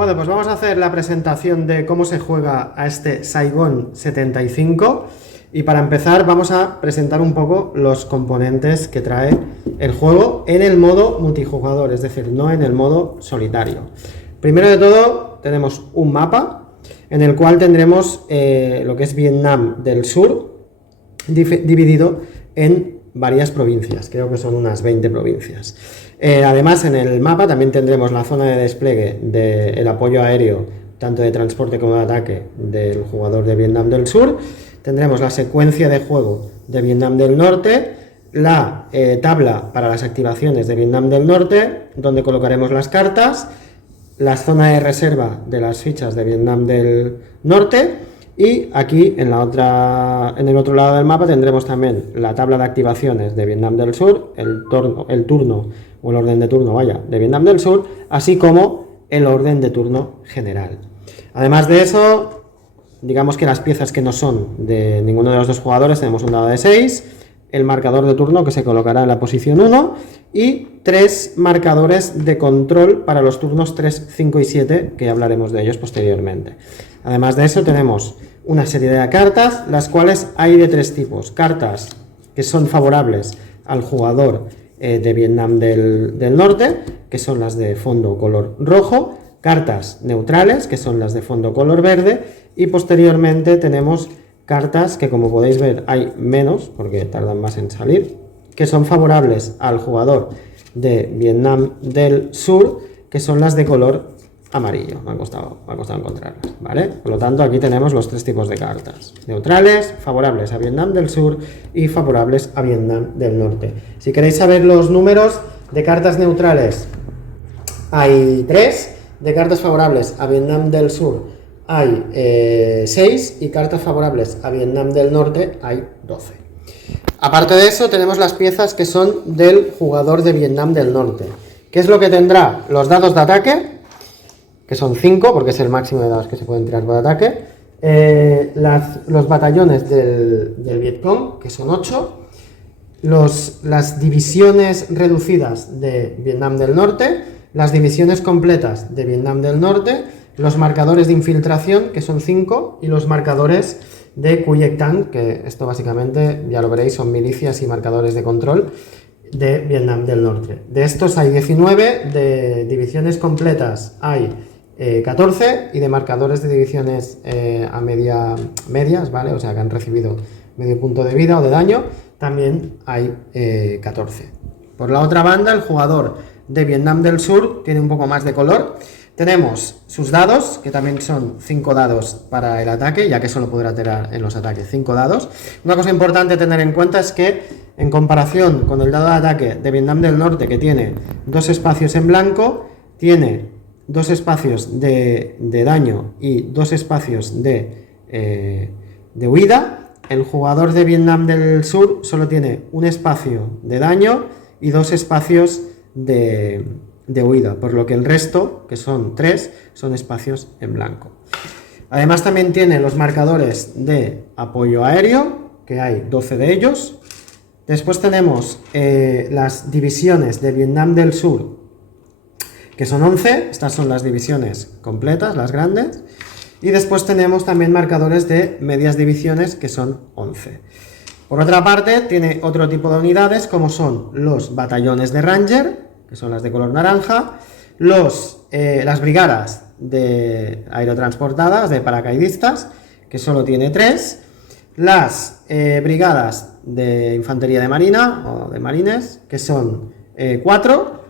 Bueno, pues vamos a hacer la presentación de cómo se juega a este Saigon 75 y para empezar vamos a presentar un poco los componentes que trae el juego en el modo multijugador, es decir, no en el modo solitario. Primero de todo tenemos un mapa en el cual tendremos lo que es Vietnam del Sur dividido en varias provincias, creo que son unas 20 provincias. Además, en el mapa también tendremos la zona de despliegue del apoyo aéreo, tanto de transporte como de ataque, del jugador de Vietnam del Sur. Tendremos la secuencia de juego de Vietnam del Norte, la tabla para las activaciones de Vietnam del Norte, donde colocaremos las cartas, la zona de reserva de las fichas de Vietnam del Norte. Y aquí en el otro lado del mapa tendremos también la tabla de activaciones de Vietnam del Sur, el turno o el orden de turno, de Vietnam del Sur, así como el orden de turno general. Además de eso, digamos que las piezas que no son de ninguno de los dos jugadores, tenemos un dado de 6, el marcador de turno que se colocará en la posición 1 y 3 marcadores de control para los turnos 3, 5 y 7, que hablaremos de ellos posteriormente. Además de eso tenemos una serie de cartas, las cuales hay de 3 tipos. Cartas que son favorables al jugador de Vietnam del Norte, que son las de fondo color rojo, cartas neutrales, que son las de fondo color verde, y posteriormente tenemos cartas que, como podéis ver, hay menos, porque tardan más en salir, que son favorables al jugador de Vietnam del Sur, que son las de color amarillo. Me ha costado encontrarlas, ¿vale? Por lo tanto, aquí tenemos los 3 tipos de cartas: neutrales, favorables a Vietnam del Sur y favorables a Vietnam del Norte. Si queréis saber los números de cartas neutrales, hay 3, de cartas favorables a Vietnam del Sur hay 6 y cartas favorables a Vietnam del Norte hay 12. Aparte de eso, tenemos las piezas que son del jugador de Vietnam del Norte. ¿Qué es lo que tendrá? Los dados de ataque, que son 5, porque es el máximo de dados que se pueden tirar por ataque. Los batallones del Vietcong, que son 8. Las divisiones reducidas de Vietnam del Norte. Las divisiones completas de Vietnam del Norte. Los marcadores de infiltración, que son 5. Y los marcadores de Cuy Tang, que esto básicamente, ya lo veréis, son milicias y marcadores de control de Vietnam del Norte. De estos hay 19, de divisiones completas hay 14 y de marcadores de divisiones a medias, ¿vale? O sea, que han recibido medio punto de vida o de daño, también hay 14. Por la otra banda, el jugador de Vietnam del Sur tiene un poco más de color. Tenemos sus dados, que también son 5 dados para el ataque, ya que solo podrá tirar en los ataques 5 dados. Una cosa importante a tener en cuenta es que, en comparación con el dado de ataque de Vietnam del Norte, que tiene 2 espacios en blanco, tiene 2 espacios de daño y 2 espacios de huida. El jugador de Vietnam del Sur solo tiene un espacio de daño y 2 espacios de huida, por lo que el resto, que son 3, son espacios en blanco. Además también tiene los marcadores de apoyo aéreo, que hay 12 de ellos. Después tenemos las divisiones de Vietnam del Sur, que son 11, estas son las divisiones completas, las grandes. Y después tenemos también marcadores de medias divisiones, que son 11. Por otra parte, tiene otro tipo de unidades, como son los batallones de Ranger, que son las de color naranja, las brigadas de aerotransportadas, de paracaidistas, que solo tiene 3, las brigadas de infantería de marina, o de marines, que son 4,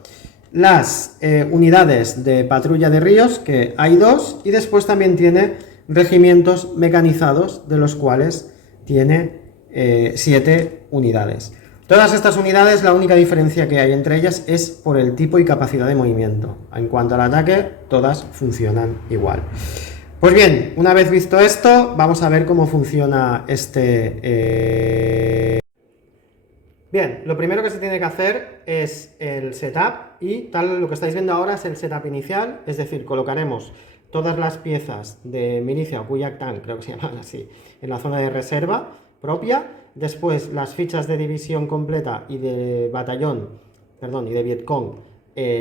las unidades de patrulla de ríos, que hay 2, y después también tiene regimientos mecanizados, de los cuales tiene 7 unidades. Todas estas unidades, la única diferencia que hay entre ellas es por el tipo y capacidad de movimiento. En cuanto al ataque, todas funcionan igual. Pues bien, una vez visto esto, vamos a ver cómo funciona Bien, lo primero que se tiene que hacer es el setup y lo que estáis viendo ahora es el setup inicial, es decir, colocaremos todas las piezas de milicia o Cuy Tang, creo que se llaman así, en la zona de reserva propia. Después las fichas de división completa y de batallón, y de Vietcong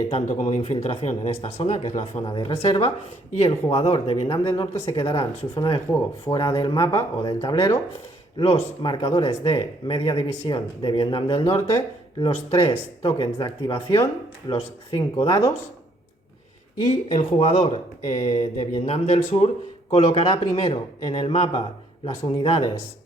tanto como de infiltración en esta zona, que es la zona de reserva, y el jugador de Vietnam del Norte se quedará en su zona de juego fuera del mapa o del tablero, los marcadores de media división de Vietnam del Norte, los 3 tokens de activación, los 5 dados, y el jugador de Vietnam del Sur colocará primero en el mapa las unidades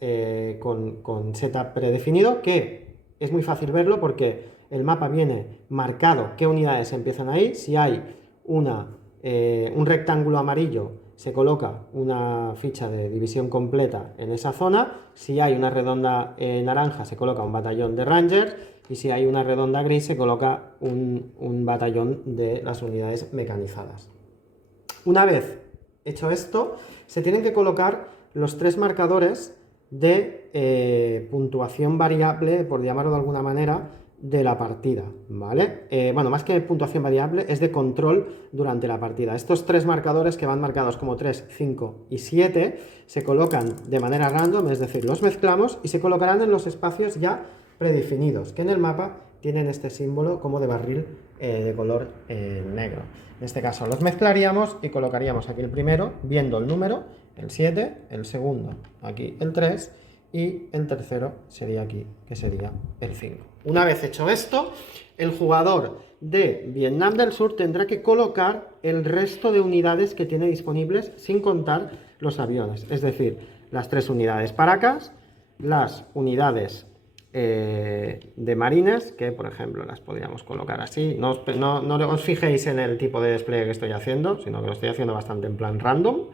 con setup predefinido, que es muy fácil verlo porque el mapa viene marcado qué unidades empiezan ahí. Si hay un rectángulo amarillo, se coloca una ficha de división completa en esa zona. Si hay una redonda naranja, se coloca un batallón de Rangers. Y si hay una redonda gris, se coloca un batallón de las unidades mecanizadas. Una vez hecho esto, se tienen que colocar los 3 marcadores de puntuación variable, por llamarlo de alguna manera, de la partida, ¿vale? Bueno, más que puntuación variable, es de control durante la partida. Estos 3 marcadores, que van marcados como 3, 5 y 7, se colocan de manera random, es decir, los mezclamos y se colocarán en los espacios ya predefinidos, que en el mapa tienen este símbolo como de barril de color negro. En este caso los mezclaríamos y colocaríamos aquí el primero, viendo el número, el 7, el segundo, aquí el 3, y el tercero sería aquí, que sería el 5. Una vez hecho esto, el jugador de Vietnam del Sur tendrá que colocar el resto de unidades que tiene disponibles, sin contar los aviones, es decir, las 3 unidades Paracas, las unidades de marines, que por ejemplo las podríamos colocar así. No os fijéis en el tipo de despliegue que estoy haciendo, sino que lo estoy haciendo bastante en plan random.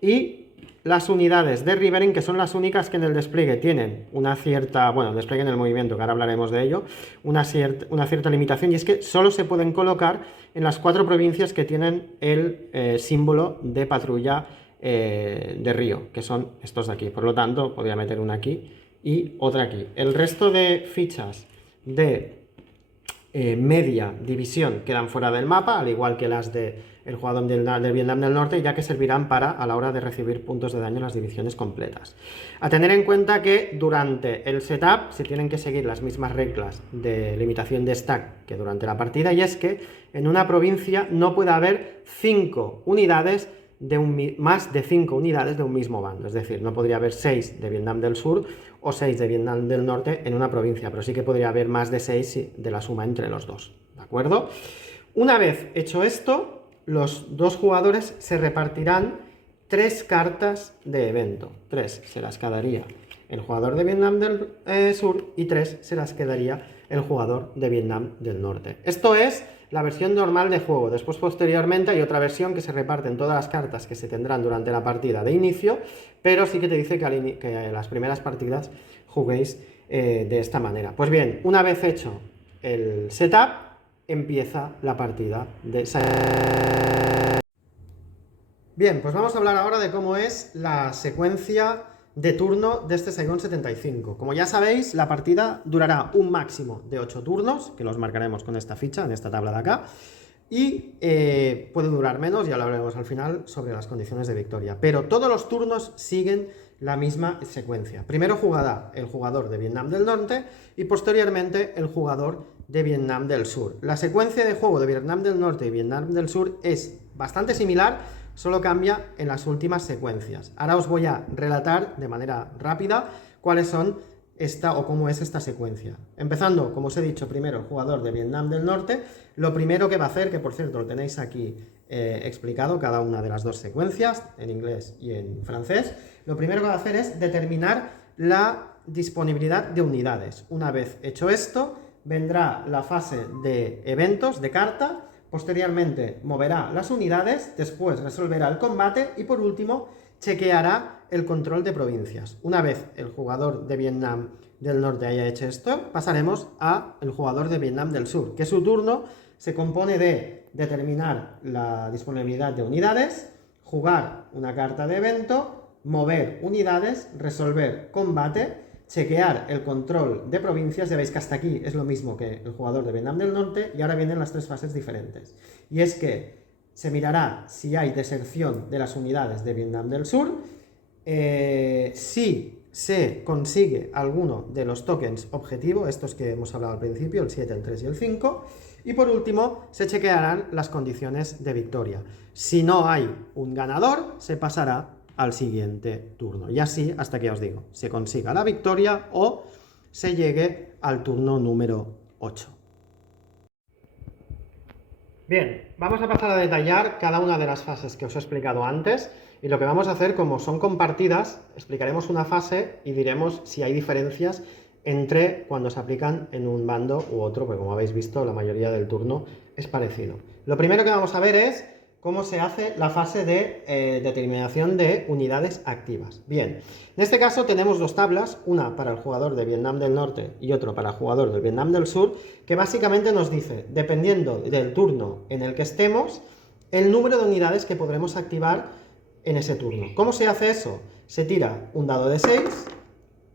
Y las unidades de Rivering, que son las únicas que en el despliegue tienen una cierta, bueno, el despliegue en el movimiento, que ahora hablaremos de ello, una cierta limitación, y es que solo se pueden colocar en las 4 provincias que tienen el símbolo de patrulla de río, que son estos de aquí. Por lo tanto, podría meter una aquí y otra aquí. El resto de fichas de media división quedan fuera del mapa, al igual que las del jugador del Vietnam del Norte, ya que servirán para a la hora de recibir puntos de daño en las divisiones completas. A tener en cuenta que durante el setup se tienen que seguir las mismas reglas de limitación de stack que durante la partida, y es que en una provincia no puede haber 5 unidades más de 5 unidades de un mismo bando, es decir, no podría haber 6 de Vietnam del Sur o 6 de Vietnam del Norte en una provincia, pero sí que podría haber más de 6 de la suma entre los dos, ¿de acuerdo? Una vez hecho esto, los 2 jugadores se repartirán 3 cartas de evento. 3 se las quedaría el jugador de Vietnam del Sur y 3 se las quedaría el jugador de Vietnam del Norte. Esto es la versión normal de juego. Después, posteriormente, hay otra versión que se reparten todas las cartas que se tendrán durante la partida de inicio, pero sí que te dice que las primeras partidas juguéis de esta manera. Pues bien, una vez hecho el setup, empieza la partida de... Bien, pues vamos a hablar ahora de cómo es la secuencia de turno de este Saigon 75. Como ya sabéis, la partida durará un máximo de 8 turnos, que los marcaremos con esta ficha, en esta tabla de acá, y puede durar menos, ya lo hablaremos al final sobre las condiciones de victoria. Pero todos los turnos siguen la misma secuencia. Primero jugará el jugador de Vietnam del Norte y posteriormente el jugador de Vietnam del Sur. La secuencia de juego de Vietnam del Norte y Vietnam del Sur es bastante similar, solo cambia en las últimas secuencias. Ahora os voy a relatar de manera rápida cuáles son cómo es esta secuencia. Empezando, como os he dicho, primero el jugador de Vietnam del Norte, lo primero que va a hacer, que por cierto lo tenéis aquí explicado, cada una de las 2 secuencias, en inglés y en francés, lo primero que va a hacer es determinar la disponibilidad de unidades. Una vez hecho esto, vendrá la fase de eventos, de carta. Posteriormente moverá las unidades, después resolverá el combate y por último chequeará el control de provincias. Una vez el jugador de Vietnam del Norte haya hecho esto, pasaremos al jugador de Vietnam del Sur, que su turno se compone de determinar la disponibilidad de unidades, jugar una carta de evento, mover unidades, resolver combate, chequear el control de provincias. Ya veis que hasta aquí es lo mismo que el jugador de Vietnam del Norte, y ahora vienen las 3 fases diferentes. Y es que se mirará si hay deserción de las unidades de Vietnam del Sur, si se consigue alguno de los tokens objetivo, estos que hemos hablado al principio, el 7, el 3 y el 5, Y por último, se chequearán las condiciones de victoria. Si no hay un ganador, se pasará al siguiente turno. Y así, hasta que ya os digo, se consiga la victoria o se llegue al turno número 8. Bien, vamos a pasar a detallar cada una de las fases que os he explicado antes, y lo que vamos a hacer, como son compartidas, explicaremos una fase y diremos si hay diferencias entre cuando se aplican en un bando u otro, porque como habéis visto, la mayoría del turno es parecido. Lo primero que vamos a ver es cómo se hace la fase de determinación de unidades activas. Bien, en este caso tenemos dos tablas, una para el jugador de Vietnam del Norte y otro para el jugador del Vietnam del Sur, que básicamente nos dice, dependiendo del turno en el que estemos, el número de unidades que podremos activar en ese turno. ¿Cómo se hace eso? Se tira un dado de 6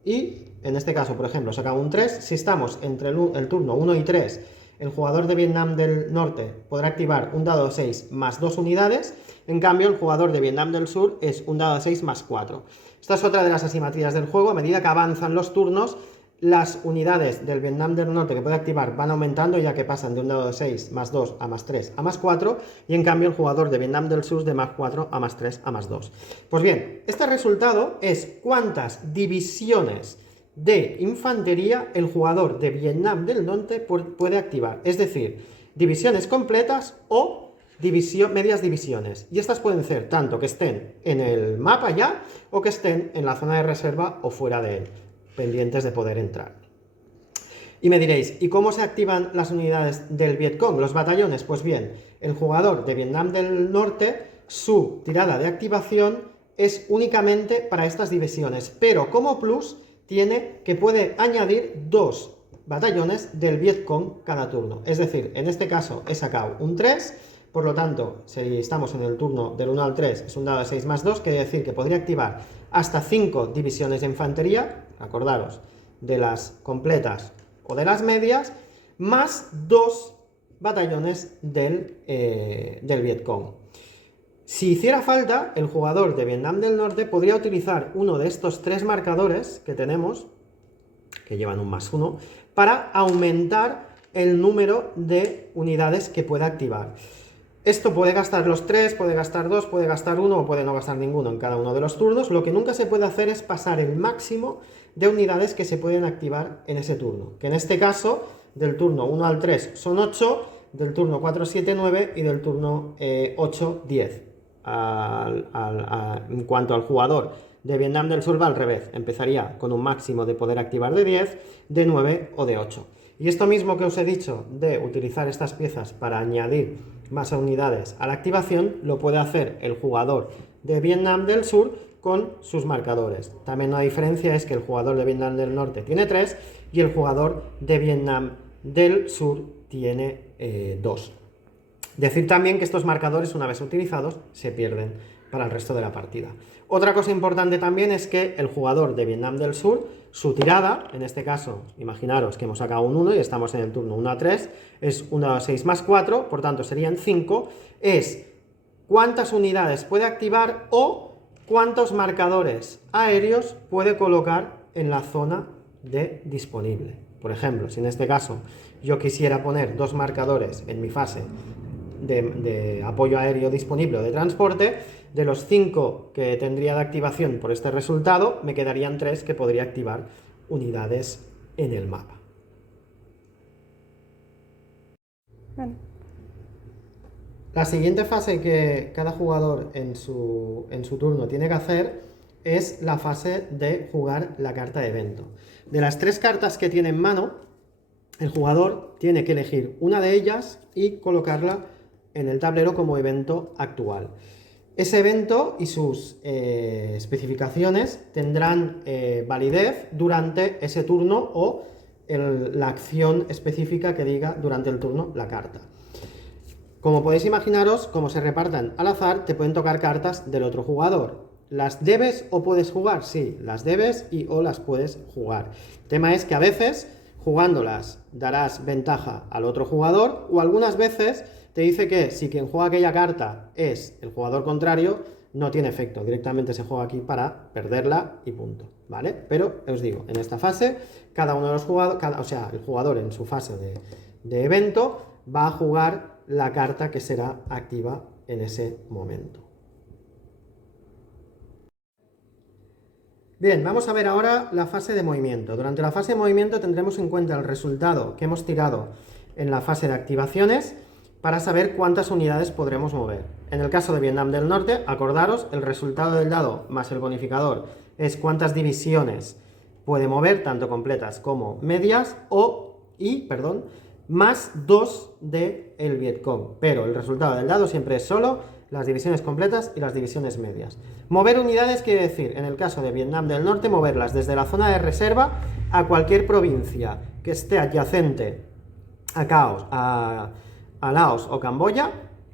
y, en este caso, por ejemplo, saca un 3. Si estamos entre el turno 1 y 3, el jugador de Vietnam del Norte podrá activar un dado de 6 más 2 unidades, en cambio el jugador de Vietnam del Sur es un dado de 6 más 4. Esta es otra de las asimetrías del juego. A medida que avanzan los turnos, las unidades del Vietnam del Norte que puede activar van aumentando, ya que pasan de un dado de 6 más 2 a más 3 a más 4, y en cambio el jugador de Vietnam del Sur de más 4 a más 3 a más 2. Pues bien, este resultado es cuántas divisiones de infantería el jugador de Vietnam del Norte puede activar, es decir, divisiones completas o medias divisiones, y estas pueden ser tanto que estén en el mapa ya o que estén en la zona de reserva o fuera de él, pendientes de poder entrar. Y me diréis, ¿y cómo se activan las unidades del Vietcong, los batallones? Pues bien, el jugador de Vietnam del Norte, su tirada de activación es únicamente para estas divisiones, pero como plus tiene que puede añadir 2 batallones del Vietcong cada turno. Es decir, en este caso he sacado un 3, por lo tanto, si estamos en el turno del 1 al 3, es un dado de 6 más 2, quiere decir que podría activar hasta 5 divisiones de infantería, acordaros, de las completas o de las medias, más 2 batallones del Vietcong. Si hiciera falta, el jugador de Vietnam del Norte podría utilizar uno de estos 3 marcadores que tenemos, que llevan un +1, para aumentar el número de unidades que pueda activar. Esto puede gastar los 3, puede gastar 2, puede gastar 1 o puede no gastar ninguno en cada uno de los turnos. Lo que nunca se puede hacer es pasar el máximo de unidades que se pueden activar en ese turno, que en este caso, del turno 1 al 3 son 8, del turno 4, 7, 9 y del turno 8, 10. En cuanto al jugador de Vietnam del Sur va al revés, empezaría con un máximo de poder activar de 10, de 9 o de 8. Y esto mismo que os he dicho de utilizar estas piezas para añadir más unidades a la activación, lo puede hacer el jugador de Vietnam del Sur con sus marcadores. También una diferencia es que el jugador de Vietnam del Norte tiene 3 y el jugador de Vietnam del Sur tiene 2. Decir también que estos marcadores, una vez utilizados, se pierden para el resto de la partida. Otra cosa importante también es que el jugador de Vietnam del Sur, su tirada, en este caso, imaginaros que hemos sacado un 1 y estamos en el turno 1 a 3, es 1 a 6 más 4, por tanto serían 5, es cuántas unidades puede activar o cuántos marcadores aéreos puede colocar en la zona de disponible. Por ejemplo, si en este caso yo quisiera poner 2 marcadores en mi fase de apoyo aéreo disponible o de transporte, de los 5 que tendría de activación por este resultado, me quedarían 3 que podría activar unidades en el mapa. Vale. La siguiente fase que cada jugador en su turno tiene que hacer es la fase de jugar la carta de evento. De las 3 cartas que tiene en mano, el jugador tiene que elegir una de ellas y colocarla en el tablero como evento actual. Ese evento y sus especificaciones tendrán validez durante ese turno o la acción específica que diga durante el turno la carta. Como podéis imaginaros, como se repartan al azar, te pueden tocar cartas del otro jugador. ¿Las debes o puedes jugar? Sí, las debes o las puedes jugar. El tema es que a veces, jugándolas, darás ventaja al otro jugador, o algunas veces te dice que si quien juega aquella carta es el jugador contrario, no tiene efecto, directamente se juega aquí para perderla y punto, ¿vale? Pero os digo, en esta fase, cada uno de los jugadores, el jugador en su fase de evento va a jugar la carta que será activa en ese momento. Bien, vamos a ver ahora la fase de movimiento. Durante la fase de movimiento tendremos en cuenta el resultado que hemos tirado en la fase de activaciones para saber cuántas unidades podremos mover. En el caso de Vietnam del Norte, acordaros, el resultado del dado más el bonificador es cuántas divisiones puede mover, tanto completas como medias, más 2 del Vietcong. Pero el resultado del dado siempre es solo las divisiones completas y las divisiones medias. Mover unidades quiere decir, en el caso de Vietnam del Norte, moverlas desde la zona de reserva a cualquier provincia que esté adyacente a Laos o Camboya,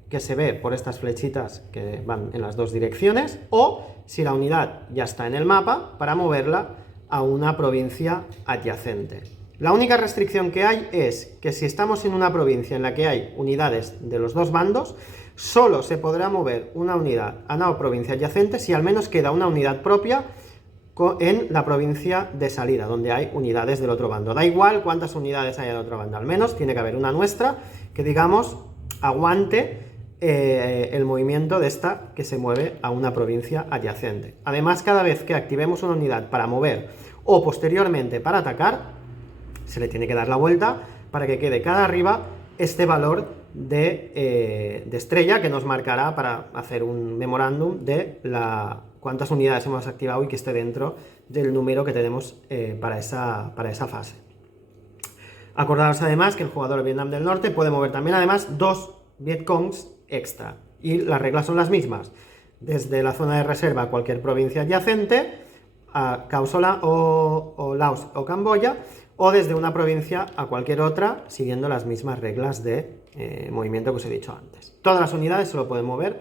que se ve por estas flechitas que van en las dos direcciones, o si la unidad ya está en el mapa, para moverla a una provincia adyacente. La única restricción que hay es que si estamos en una provincia en la que hay unidades de los dos bandos, solo se podrá mover una unidad a una provincia adyacente si al menos queda una unidad propia en la provincia de salida, donde hay unidades del otro bando. Da igual cuántas unidades hay del otro bando, al menos tiene que haber una nuestra que, digamos, aguante el movimiento de esta que se mueve a una provincia adyacente. Además, cada vez que activemos una unidad para mover o posteriormente para atacar, se le tiene que dar la vuelta para que quede cada arriba este valor de estrella que nos marcará para hacer un memorándum de cuántas unidades hemos activado y que esté dentro del número que tenemos para esa fase. Acordaros además que el jugador de Vietnam del Norte puede mover también además 2 Vietcongs extra, y las reglas son las mismas, desde la zona de reserva a cualquier provincia adyacente, a Causola o Laos o Camboya, o desde una provincia a cualquier otra, siguiendo las mismas reglas de movimiento que os he dicho antes. Todas las unidades solo pueden mover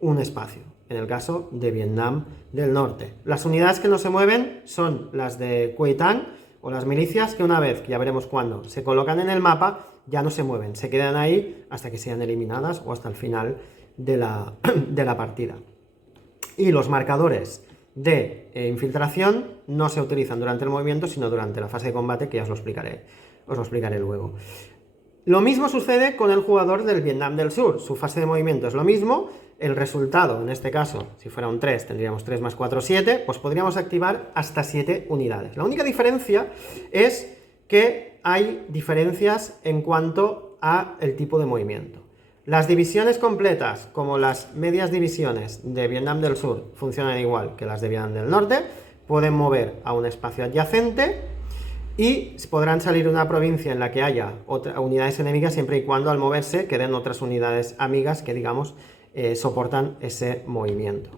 un espacio, en el caso de Vietnam del Norte. Las unidades que no se mueven son las de Quay Tang o las milicias, que una vez, que ya veremos cuándo, se colocan en el mapa, ya no se mueven, se quedan ahí hasta que sean eliminadas o hasta el final de la partida. Y los marcadores de infiltración no se utilizan durante el movimiento, sino durante la fase de combate, que ya os lo explicaré luego. Lo mismo sucede con el jugador del Vietnam del Sur. Su fase de movimiento es lo mismo. El resultado, en este caso, si fuera un 3, tendríamos 3 más 4, 7, pues podríamos activar hasta 7 unidades. La única diferencia es que hay diferencias en cuanto a el tipo de movimiento. Las divisiones completas, como las medias divisiones de Vietnam del Sur, funcionan igual que las de Vietnam del Norte, pueden mover a un espacio adyacente y podrán salir de una provincia en la que haya unidades enemigas, siempre y cuando al moverse queden otras unidades amigas que, digamos, soportan ese movimiento.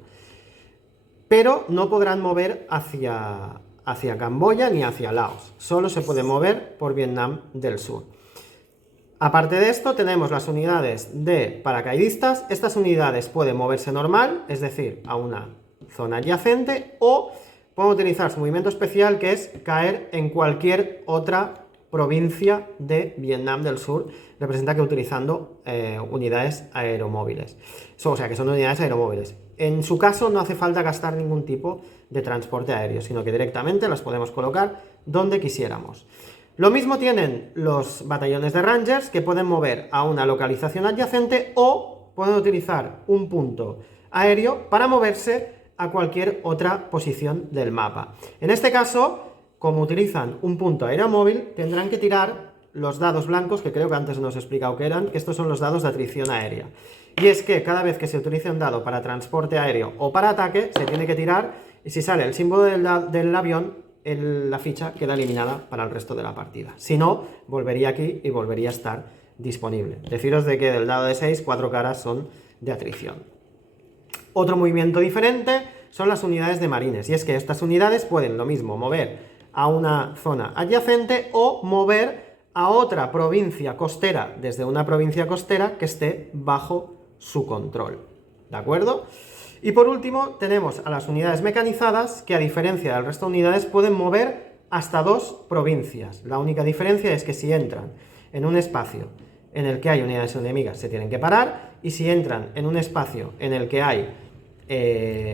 Pero no podrán mover hacia Camboya ni hacia Laos, solo se puede mover por Vietnam del Sur. Aparte de esto, tenemos las unidades de paracaidistas. Estas unidades pueden moverse normal, es decir, a una zona adyacente, o pueden utilizar su movimiento especial, que es caer en cualquier otra provincia de Vietnam del Sur, representa que utilizando unidades aeromóviles. O sea, que son unidades aeromóviles. En su caso no hace falta gastar ningún tipo de transporte aéreo, sino que directamente las podemos colocar donde quisiéramos. Lo mismo tienen los batallones de Rangers, que pueden mover a una localización adyacente o pueden utilizar un punto aéreo para moverse a cualquier otra posición del mapa. En este caso, como utilizan un punto aeromóvil, tendrán que tirar los dados blancos, que creo que antes nos he explicado que eran, que estos son los dados de atrición aérea. Y es que cada vez que se utilice un dado para transporte aéreo o para ataque, se tiene que tirar, y si sale el símbolo del avión, la ficha queda eliminada para el resto de la partida. Si no, volvería aquí y volvería a estar disponible. Deciros de que del dado de 6, 4 caras son de atrición. Otro movimiento diferente son las unidades de marines, y es que estas unidades pueden lo mismo mover a una zona adyacente o mover a otra provincia costera desde una provincia costera que esté bajo su control. ¿De acuerdo? Y por último tenemos a las unidades mecanizadas, que a diferencia del resto de unidades pueden mover hasta 2 provincias. La única diferencia es que si entran en un espacio en el que hay unidades enemigas se tienen que parar, y si entran en un espacio en el que hay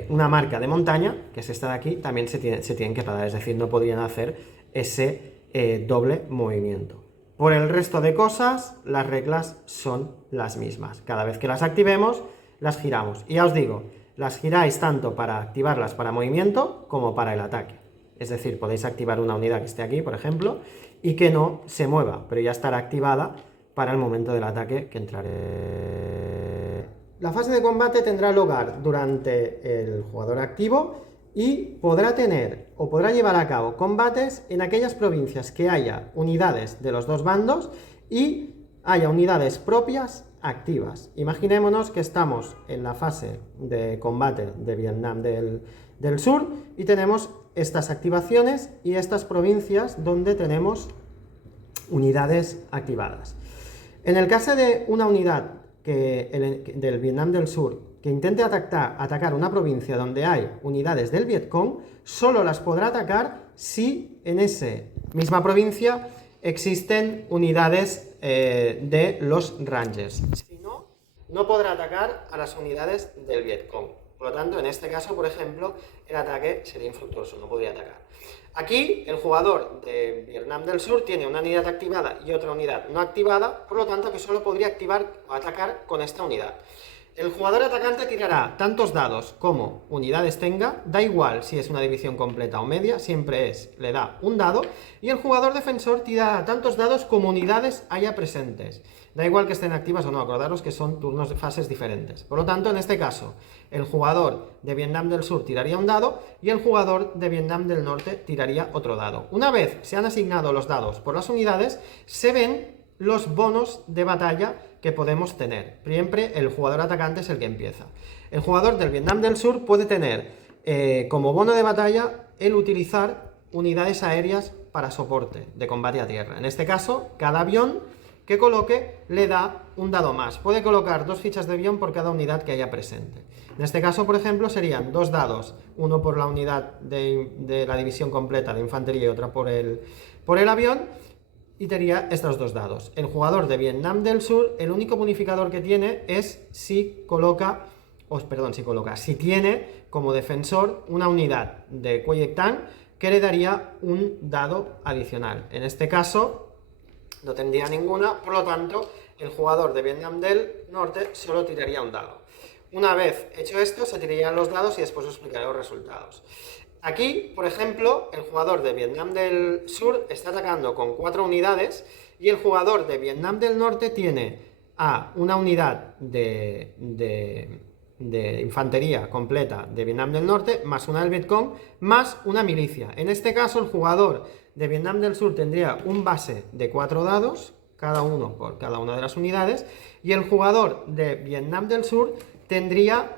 una marca de montaña, que es esta de aquí, también se tienen que parar, es decir, no podrían hacer ese doble movimiento. Por el resto de cosas, las reglas son las mismas. Cada vez que las activemos, las giramos. Y ya os digo, las giráis tanto para activarlas para movimiento como para el ataque. Es decir, podéis activar una unidad que esté aquí, por ejemplo, y que no se mueva, pero ya estará activada para el momento del ataque que entraré. La fase de combate tendrá lugar durante el jugador activo y podrá tener o podrá llevar a cabo combates en aquellas provincias que haya unidades de los dos bandos y haya unidades propias activas. Imaginémonos que estamos en la fase de combate de Vietnam del Sur y tenemos estas activaciones y estas provincias donde tenemos unidades activadas. En el caso de una unidad del Vietnam del Sur que intente atacar una provincia donde hay unidades del Vietcong, solo las podrá atacar si en esa misma provincia existen unidades de los Rangers. Si no, no podrá atacar a las unidades del Vietcong. Por lo tanto, en este caso, por ejemplo, el ataque sería infructuoso, no podría atacar. Aquí, el jugador de Vietnam del Sur tiene una unidad activada y otra unidad no activada, por lo tanto, que solo podría activar o atacar con esta unidad. El jugador atacante tirará tantos dados como unidades tenga, da igual si es una división completa o media, siempre le da un dado, y el jugador defensor tirará tantos dados como unidades haya presentes. Da igual que estén activas o no, acordaros que son turnos de fases diferentes. Por lo tanto, en este caso, el jugador de Vietnam del Sur tiraría un dado y el jugador de Vietnam del Norte tiraría otro dado. Una vez se han asignado los dados por las unidades, se ven los bonos de batalla que podemos tener. Siempre el jugador atacante es el que empieza. El jugador del Vietnam del Sur puede tener como bono de batalla el utilizar unidades aéreas para soporte de combate a tierra. En este caso, cada avión que coloque le da un dado más. Puede colocar 2 fichas de avión por cada unidad que haya presente. En este caso, por ejemplo, serían 2 dados, uno por la unidad de la división completa de infantería y otra por el avión, y tendría estos 2 dados. El jugador de Vietnam del Sur, el único bonificador que tiene es si tiene como defensor una unidad de Kwai-Tang que le daría un dado adicional. En este caso no tendría ninguna, por lo tanto el jugador de Vietnam del Norte solo tiraría un dado. Una vez hecho esto, se tirarían los dados y después os explicaré los resultados. Aquí, por ejemplo, el jugador de Vietnam del Sur está atacando con 4 unidades y el jugador de Vietnam del Norte tiene a una unidad de infantería completa de Vietnam del Norte, más una del Vietcong, más una milicia. En este caso, el jugador de Vietnam del Sur tendría un base de 4 dados, cada uno por cada una de las unidades, y el jugador de Vietnam del Sur tendría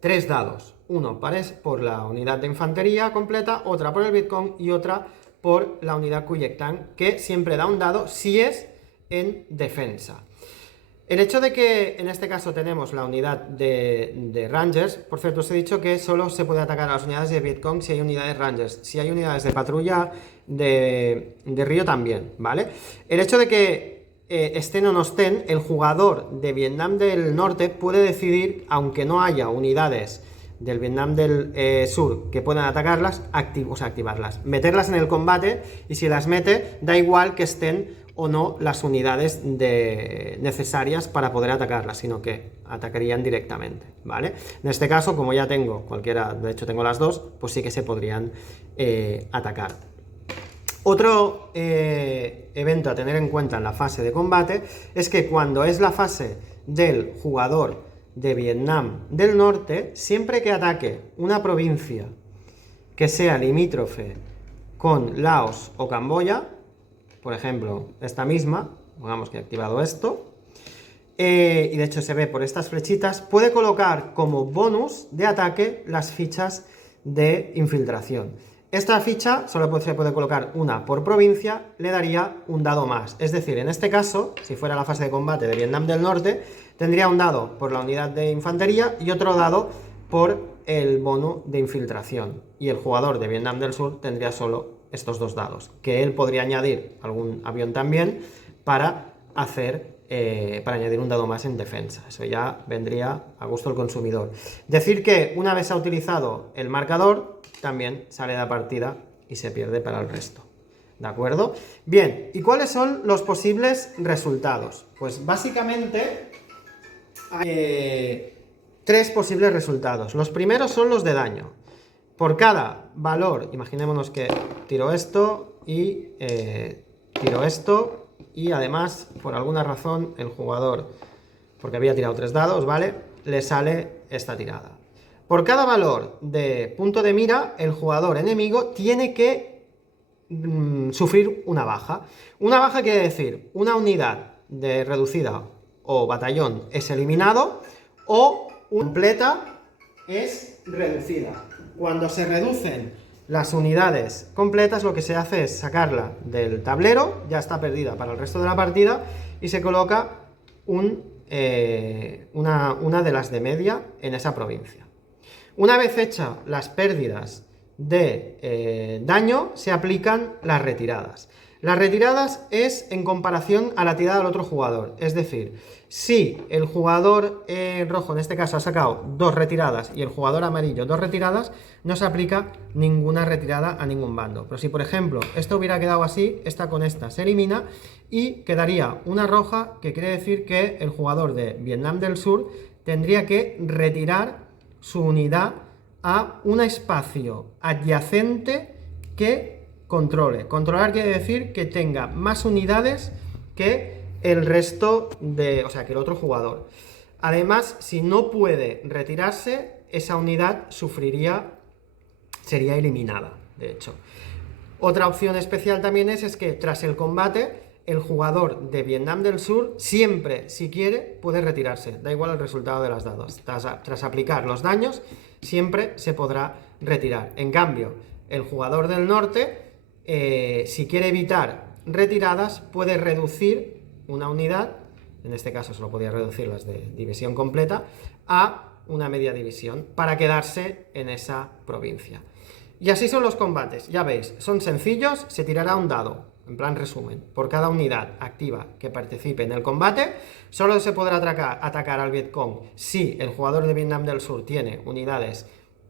3 dados, uno por la unidad de infantería completa, otra por el Vietcong y otra por la unidad Kwai-Tang, que siempre da un dado si es en defensa. El hecho de que en este caso tenemos la unidad de Rangers, por cierto os he dicho que solo se puede atacar a las unidades de Vietcong si hay unidades Rangers, si hay unidades de patrulla de Río también, ¿vale? El hecho de que estén o no estén, el jugador de Vietnam del Norte puede decidir, aunque no haya unidades del Vietnam del Sur que puedan atacarlas, activarlas, meterlas en el combate, y si las mete, da igual que estén o no las unidades necesarias para poder atacarlas, sino que atacarían directamente, ¿vale? En este caso, como ya tengo cualquiera, de hecho tengo las dos, pues sí que se podrían atacar. Otro evento a tener en cuenta en la fase de combate es que cuando es la fase del jugador de Vietnam del Norte, siempre que ataque una provincia que sea limítrofe con Laos o Camboya, por ejemplo, esta misma, pongamos que he activado esto, y de hecho se ve por estas flechitas, puede colocar como bonus de ataque las fichas de infiltración. Esta ficha solo se puede colocar una por provincia, le daría un dado más. Es decir, en este caso, si fuera la fase de combate de Vietnam del Norte, tendría un dado por la unidad de infantería y otro dado por el bono de infiltración. Y el jugador de Vietnam del Sur tendría solo estos 2 dados, que él podría añadir algún avión también para añadir un dado más en defensa. Eso ya vendría a gusto del consumidor. Decir que una vez ha utilizado el marcador, también sale de la partida y se pierde para el resto. ¿De acuerdo? Bien, ¿y cuáles son los posibles resultados? Pues básicamente hay tres posibles resultados. Los primeros son los de daño. Por cada valor, imaginémonos que tiro esto y tiro esto, y además, por alguna razón, el jugador, porque había tirado 3 dados, ¿vale?, le sale esta tirada. Por cada valor de punto de mira, el jugador enemigo tiene que sufrir una baja. Una baja quiere decir una unidad de reducida o batallón es eliminado, o completa es reducida. Cuando se reducen las unidades completas, lo que se hace es sacarla del tablero, ya está perdida para el resto de la partida, y se coloca una de las de media en esa provincia. Una vez hechas las pérdidas de daño, se aplican las retiradas. Las retiradas es en comparación a la tirada del otro jugador, es decir, si el jugador rojo en este caso ha sacado 2 retiradas y el jugador amarillo 2 retiradas, no se aplica ninguna retirada a ningún bando. Pero si por ejemplo esto hubiera quedado así, esta con esta se elimina y quedaría una roja, que quiere decir que el jugador de Vietnam del Sur tendría que retirar su unidad a un espacio adyacente que controle. Controlar quiere decir que tenga más unidades que el resto de... o sea, que el otro jugador. Además, si no puede retirarse, esa unidad sería eliminada, de hecho. Otra opción especial también es que tras el combate, el jugador de Vietnam del Sur siempre, si quiere, puede retirarse. Da igual el resultado de las dados. Tras aplicar los daños, siempre se podrá retirar. En cambio, el jugador del norte, si quiere evitar retiradas, puede reducir una unidad, en este caso solo podía reducir las de división completa, a una media división, para quedarse en esa provincia. Y así son los combates, ya veis, son sencillos, se tirará un dado, en plan resumen, por cada unidad activa que participe en el combate. Solo se podrá atacar al Vietcong si el jugador de Vietnam del Sur tiene unidades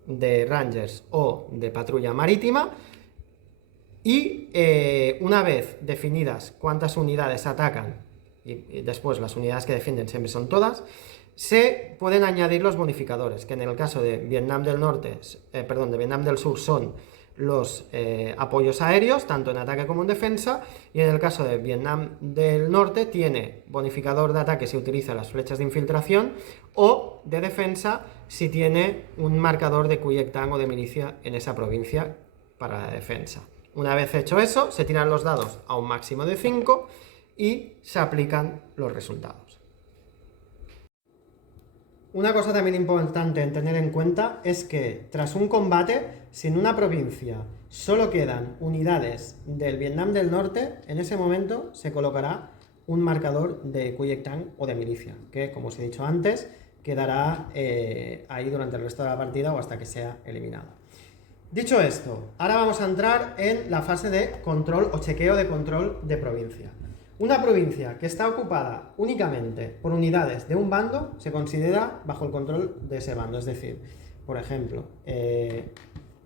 de Rangers o de patrulla marítima, y una vez definidas cuántas unidades atacan, y después las unidades que defienden siempre son todas, se pueden añadir los bonificadores, que en el caso de Vietnam del Norte, de Vietnam del Sur son los apoyos aéreos, tanto en ataque como en defensa, y en el caso de Vietnam del Norte tiene bonificador de ataque si utiliza las flechas de infiltración, o de defensa si tiene un marcador de Kuyectang o de milicia en esa provincia para la defensa. Una vez hecho eso, se tiran los dados a un máximo de 5 y se aplican los resultados. Una cosa también importante en tener en cuenta es que tras un combate, si en una provincia solo quedan unidades del Vietnam del Norte, en ese momento se colocará un marcador de Kuyectang o de milicia, que, como os he dicho antes, quedará ahí durante el resto de la partida o hasta que sea eliminado. Dicho esto, ahora vamos a entrar en la fase de control o chequeo de control de provincia. Una provincia que está ocupada únicamente por unidades de un bando se considera bajo el control de ese bando. Es decir, por ejemplo,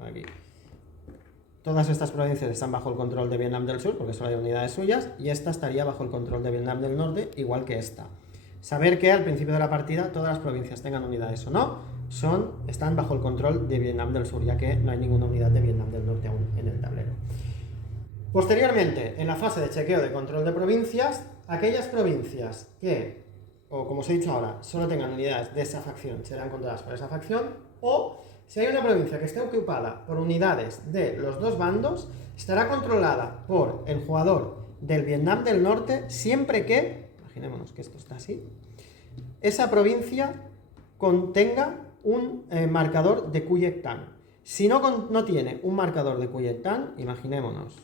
aquí, todas estas provincias están bajo el control de Vietnam del Sur porque solo hay unidades suyas, y esta estaría bajo el control de Vietnam del Norte, igual que esta. Saber que al principio de la partida todas las provincias tengan unidades o no, están bajo el control de Vietnam del Sur, ya que no hay ninguna unidad de Vietnam del Norte aún en el tablero. Posteriormente, en la fase de chequeo de control de provincias, aquellas provincias que, o como os he dicho ahora, solo tengan unidades de esa facción serán controladas por esa facción, o si hay una provincia que esté ocupada por unidades de los dos bandos, estará controlada por el jugador del Vietnam del Norte siempre que, imaginémonos que esto está así, esa provincia contenga un marcador de Kuyectang. Si no tiene un marcador de Kuyectang, imaginémonos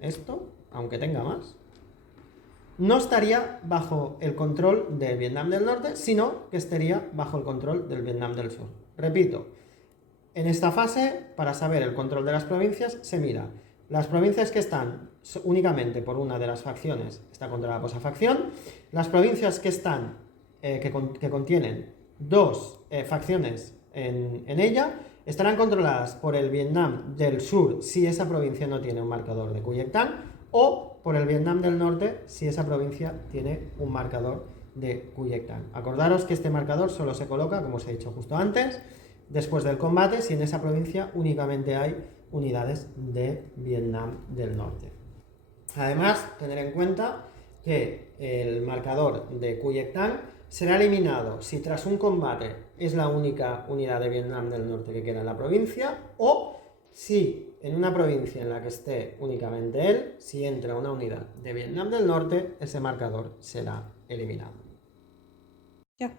esto, aunque tenga más, no estaría bajo el control del Vietnam del Norte, sino que estaría bajo el control del Vietnam del Sur. Repito, en esta fase, para saber el control de las provincias, se mira las provincias que están únicamente por una de las facciones, está controlada por esa facción. Las provincias que están, que contienen dos facciones en ella, estarán controladas por el Vietnam del Sur si esa provincia no tiene un marcador de Kuyectang, o por el Vietnam del Norte si esa provincia tiene un marcador de Cuyectang. Acordaros que este marcador solo se coloca, como os he dicho justo antes, después del combate, si en esa provincia únicamente hay unidades de Vietnam del Norte. Además, tener en cuenta que el marcador de Cuyectang será eliminado si tras un combate es la única unidad de Vietnam del Norte que queda en la provincia, o si en una provincia en la que esté únicamente él, si entra una unidad de Vietnam del Norte, ese marcador será eliminado. Ya.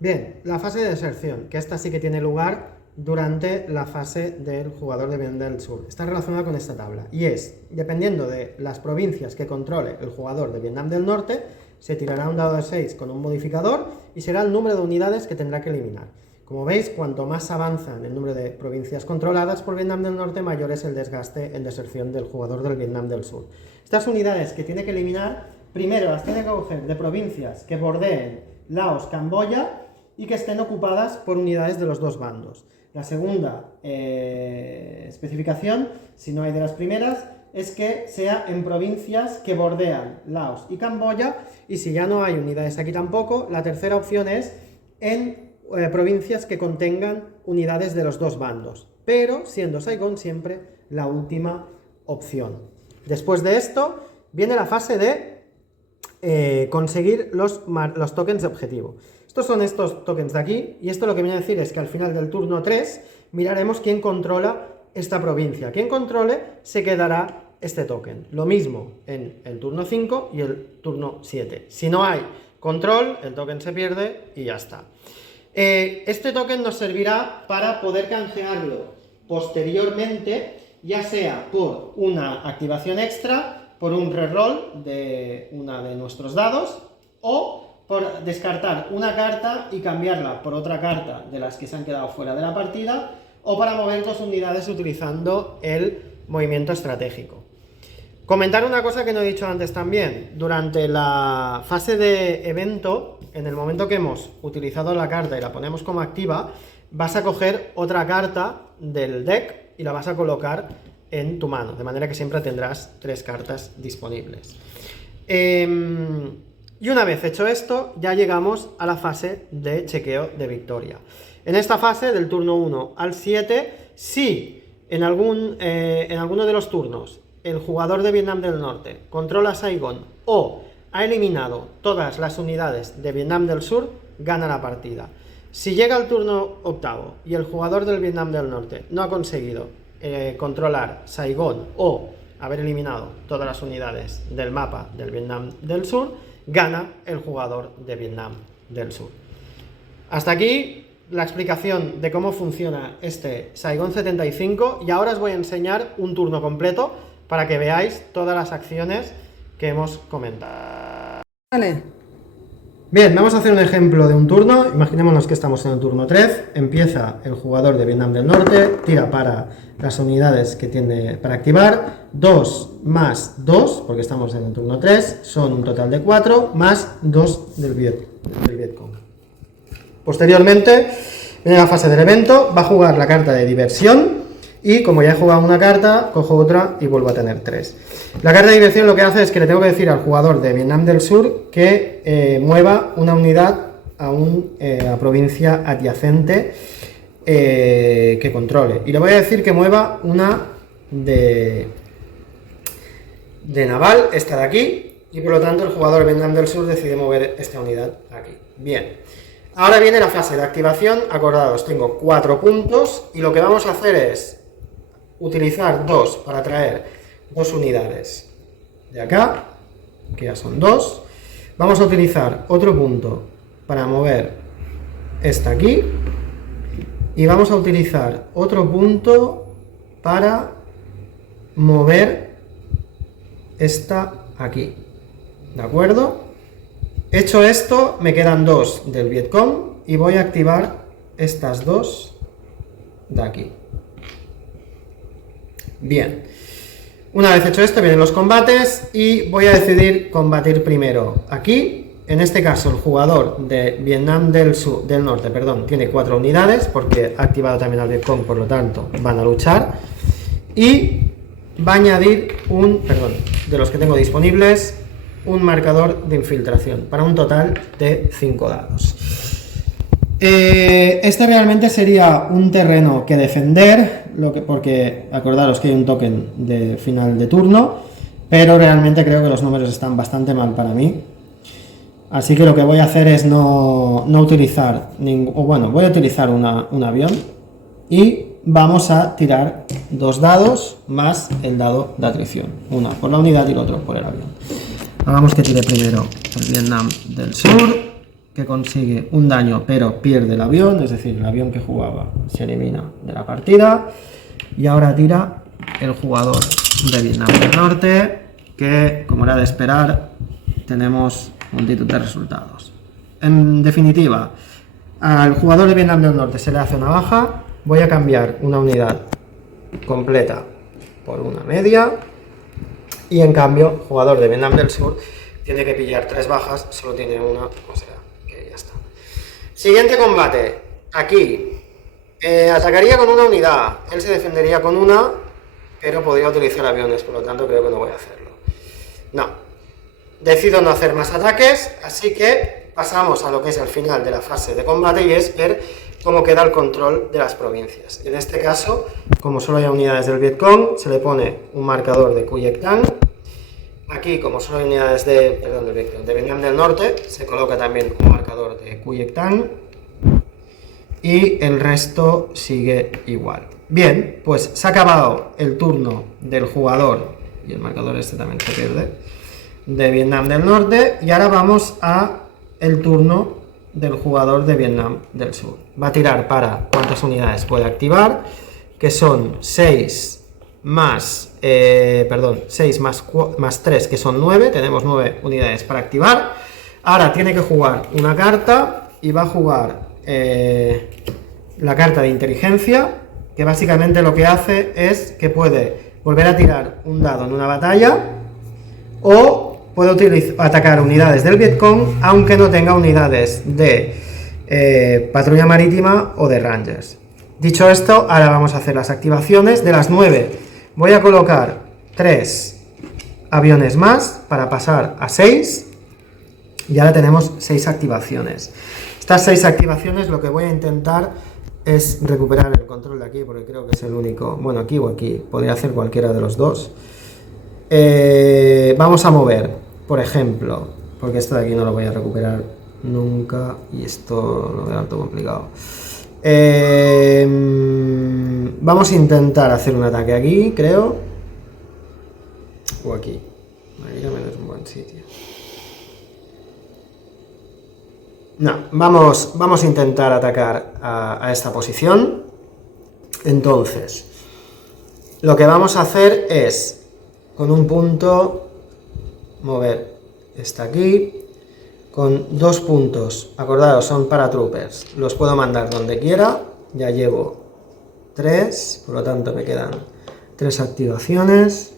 Bien, la fase de deserción, que esta sí que tiene lugar durante la fase del jugador de Vietnam del Sur. Está relacionada con esta tabla y es, dependiendo de las provincias que controle el jugador de Vietnam del Norte, se tirará un dado de 6 con un modificador y será el número de unidades que tendrá que eliminar. Como veis, cuanto más avanza en el número de provincias controladas por Vietnam del Norte, mayor es el desgaste en deserción del jugador del Vietnam del Sur. Estas unidades que tiene que eliminar, primero las tiene que coger de provincias que bordeen Laos, Camboya y que estén ocupadas por unidades de los dos bandos. La segunda especificación, si no hay de las primeras, es que sea en provincias que bordean Laos y Camboya, y si ya no hay unidades aquí tampoco, la tercera opción es en provincias que contengan unidades de los dos bandos, pero siendo Saigón siempre la última opción. Después de esto viene la fase de conseguir los tokens de objetivo. Estos son estos tokens de aquí, y esto lo que viene a decir es que al final del turno 3 miraremos quién controla esta provincia. Quien controle se quedará este token. Lo mismo en el turno 5 y el turno 7. Si no hay control, el token se pierde y ya está. Este token nos servirá para poder canjearlo posteriormente, ya sea por una activación extra, por un reroll de una de nuestros dados, o por descartar una carta y cambiarla por otra carta de las que se han quedado fuera de la partida, o para mover 2 unidades utilizando el movimiento estratégico. Comentar una cosa que no he dicho antes también. Durante la fase de evento, en el momento que hemos utilizado la carta y la ponemos como activa, vas a coger otra carta del deck y la vas a colocar en tu mano, de manera que siempre tendrás 3 cartas disponibles. Y una vez hecho esto, ya llegamos a la fase de chequeo de victoria. En esta fase, del turno 1 al 7, si en alguno de los turnos el jugador de Vietnam del Norte controla Saigón o ha eliminado todas las unidades de Vietnam del Sur, gana la partida. Si llega al turno 8 y el jugador del Vietnam del Norte no ha conseguido controlar Saigón o haber eliminado todas las unidades del mapa del Vietnam del Sur, gana el jugador de Vietnam del Sur. Hasta aquí la explicación de cómo funciona este Saigón 75, y ahora os voy a enseñar un turno completo para que veáis todas las acciones que hemos comentado. Vale. Bien, vamos a hacer un ejemplo de un turno. Imaginémonos que estamos en el turno 3. Empieza el jugador de Vietnam del Norte, tira para las unidades que tiene para activar. 2 más 2, porque estamos en el turno 3, son un total de 4, más 2 del Vietcong. Posteriormente, viene la fase del evento, va a jugar la carta de diversión, y como ya he jugado una carta, cojo otra y vuelvo a tener 3. La carta de diversión lo que hace es que le tengo que decir al jugador de Vietnam del Sur que mueva una unidad a una provincia adyacente que controle. Y le voy a decir que mueva una de naval, esta de aquí, y por lo tanto el jugador de Vietnam del Sur decide mover esta unidad aquí. Bien. Ahora viene la fase de activación. Acordados, tengo 4 puntos y lo que vamos a hacer es utilizar 2 para traer 2 unidades de acá, que ya son 2. Vamos a utilizar otro punto para mover esta aquí, y vamos a utilizar otro punto para mover esta aquí, ¿de acuerdo? Hecho esto, me quedan 2 del Vietcong y voy a activar estas 2 de aquí. Bien, una vez hecho esto vienen los combates y voy a decidir combatir primero aquí. En este caso el jugador de Vietnam del Norte, perdón, tiene 4 unidades porque ha activado también al Vietcong, por lo tanto van a luchar. y va a añadir de los que tengo disponibles, un marcador de infiltración para un total de 5 dados. Este realmente sería un terreno que defender, porque acordaros que hay un token de final de turno, pero realmente creo que los números están bastante mal para mí. Así que lo que voy a hacer es no utilizar voy a utilizar un avión y vamos a tirar 2 dados más el dado de atrición, uno por la unidad y el otro por el avión. Hagamos que tire primero el Vietnam del Sur, que consigue un daño pero pierde el avión, es decir, el avión que jugaba se elimina de la partida. Y ahora tira el jugador de Vietnam del Norte, que, como era de esperar, tenemos multitud de resultados. En definitiva, al jugador de Vietnam del Norte se le hace una baja. Voy a cambiar una unidad completa por una media, y en cambio el jugador de Vietnam del Sur tiene que pillar 3 bajas, solo tiene una, o sea que ya está. Siguiente combate. Aquí atacaría con una unidad, él se defendería con una, pero podría utilizar aviones, por lo tanto creo que no voy a hacerlo. No, decido no hacer más ataques, así que pasamos a lo que es el final de la fase de combate, y es ver cómo queda el control de las provincias. En este caso, como solo hay unidades del Vietcong, se le pone un marcador de Cuy Tang. Aquí, como solo hay unidades de Vietnam del Norte, se coloca también un marcador de Cuy Tang. Y el resto sigue igual. Bien, pues se ha acabado el turno del jugador, y el marcador este también se pierde, de Vietnam del Norte, y ahora vamos a el turno del jugador de Vietnam del Sur. Va a tirar para cuántas unidades puede activar, que son 6 más 6 más 3, que son 9, tenemos 9 unidades para activar. Ahora tiene que jugar una carta, y va a jugar la carta de inteligencia, que básicamente lo que hace es que puede volver a tirar un dado en una batalla, o puede atacar unidades del Vietcong, aunque no tenga unidades de patrulla marítima o de Rangers. Dicho esto, ahora vamos a hacer las activaciones. De las 9 voy a colocar 3 aviones más para pasar a 6, y ahora tenemos 6 activaciones. Estas 6 activaciones, lo que voy a intentar es recuperar el control de aquí, porque creo que es el único, bueno, aquí o aquí, podría hacer cualquiera de los dos. Vamos a mover, por ejemplo, porque esto de aquí no lo voy a recuperar nunca, y esto lo veo harto complicado. Vamos a intentar hacer un ataque aquí, creo, o aquí. Aquí también es un buen sitio. No, vamos a intentar atacar a esta posición. Entonces, lo que vamos a hacer es, con un punto, mover esta aquí, con 2 puntos, acordaros, son paratroopers, los puedo mandar donde quiera, ya llevo 3, por lo tanto me quedan 3 activaciones.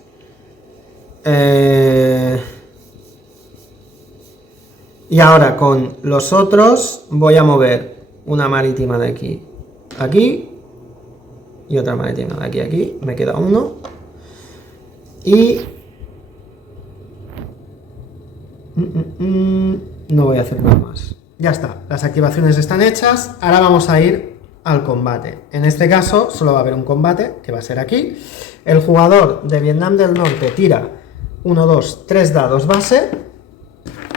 Y ahora con los otros voy a mover una marítima de aquí a aquí, y otra marítima de aquí a aquí, me queda uno, y no voy a hacer nada más. Ya está, las activaciones están hechas. Ahora vamos a ir al combate. En este caso solo va a haber un combate, que va a ser aquí. El jugador de Vietnam del Norte tira 1, 2, 3 dados base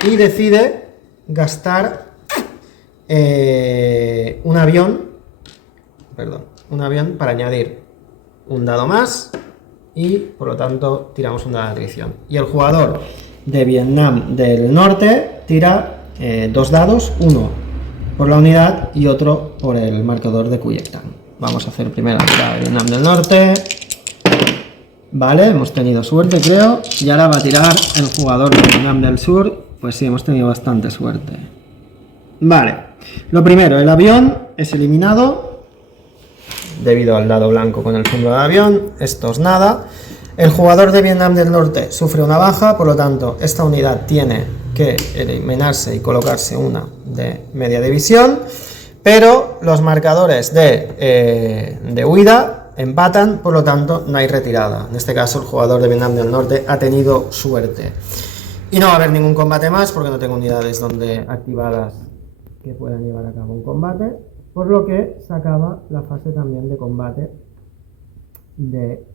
y decide gastar un avión para añadir un dado más, y por lo tanto tiramos un dado de atrición. Y el jugador de Vietnam del Norte tira 2 dados, uno por la unidad y otro por el marcador de Cuy Tang. Vamos a hacer primero la tirada de Vietnam del Norte. Vale, hemos tenido suerte, creo. Y ahora va a tirar el jugador de Vietnam del Sur. Pues sí, hemos tenido bastante suerte. Vale, lo primero, el avión es eliminado debido al dado blanco con el símbolo de avión. Esto es nada. El jugador de Vietnam del Norte sufre una baja, por lo tanto esta unidad tiene que eliminarse y colocarse una de media división, pero los marcadores de huida empatan, por lo tanto no hay retirada. En este caso el jugador de Vietnam del Norte ha tenido suerte. Y no va a haber ningún combate más porque no tengo unidades donde activadas que puedan llevar a cabo un combate, por lo que se acaba la fase también de combate de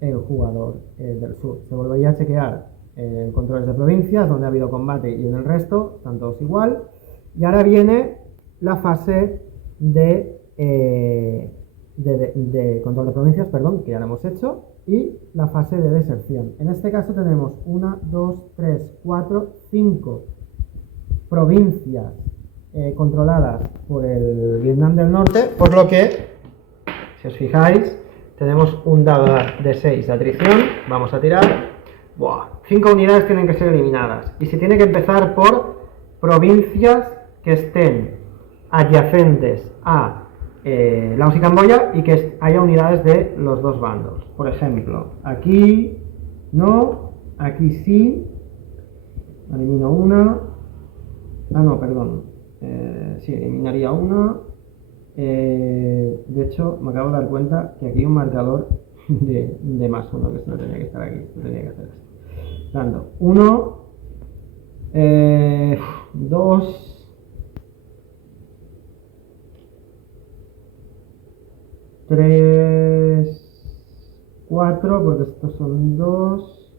el jugador del sur. Se volvería a chequear en controles de provincias donde ha habido combate y en el resto están todos igual. Y ahora viene la fase de control de provincias, perdón, que ya lo hemos hecho, y la fase de deserción. En este caso tenemos 1, 2, 3, 4, 5 provincias controladas por el Vietnam del Norte, por lo que, si os fijáis, tenemos un dado de 6 de atrición. Vamos a tirar. 5 unidades tienen que ser eliminadas y se tiene que empezar por provincias que estén adyacentes a Laos y Camboya y que haya unidades de los dos bandos. Por ejemplo, aquí no, aquí sí. Elimino una. No, perdón. Sí, eliminaría una. De hecho, me acabo de dar cuenta que aquí hay un marcador de +1, que no tenía que estar aquí, no tenía que hacer esto. Dando 1, 2, 3, 4, porque estos son 2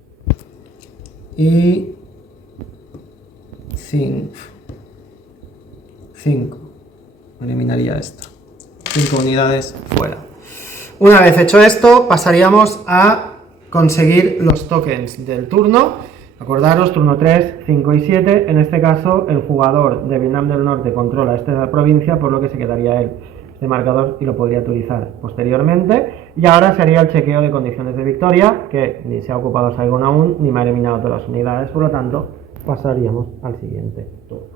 y 5. Eliminaría esto. 5 unidades fuera. Una vez hecho esto, pasaríamos a conseguir los tokens del turno. Acordaros, turno 3, 5 y 7. En este caso, el jugador de Vietnam del Norte controla esta provincia, por lo que se quedaría él este marcador y lo podría utilizar posteriormente. Y ahora sería el chequeo de condiciones de victoria, que ni se ha ocupado Saigon aún, ni me ha eliminado todas las unidades, por lo tanto, pasaríamos al siguiente turno.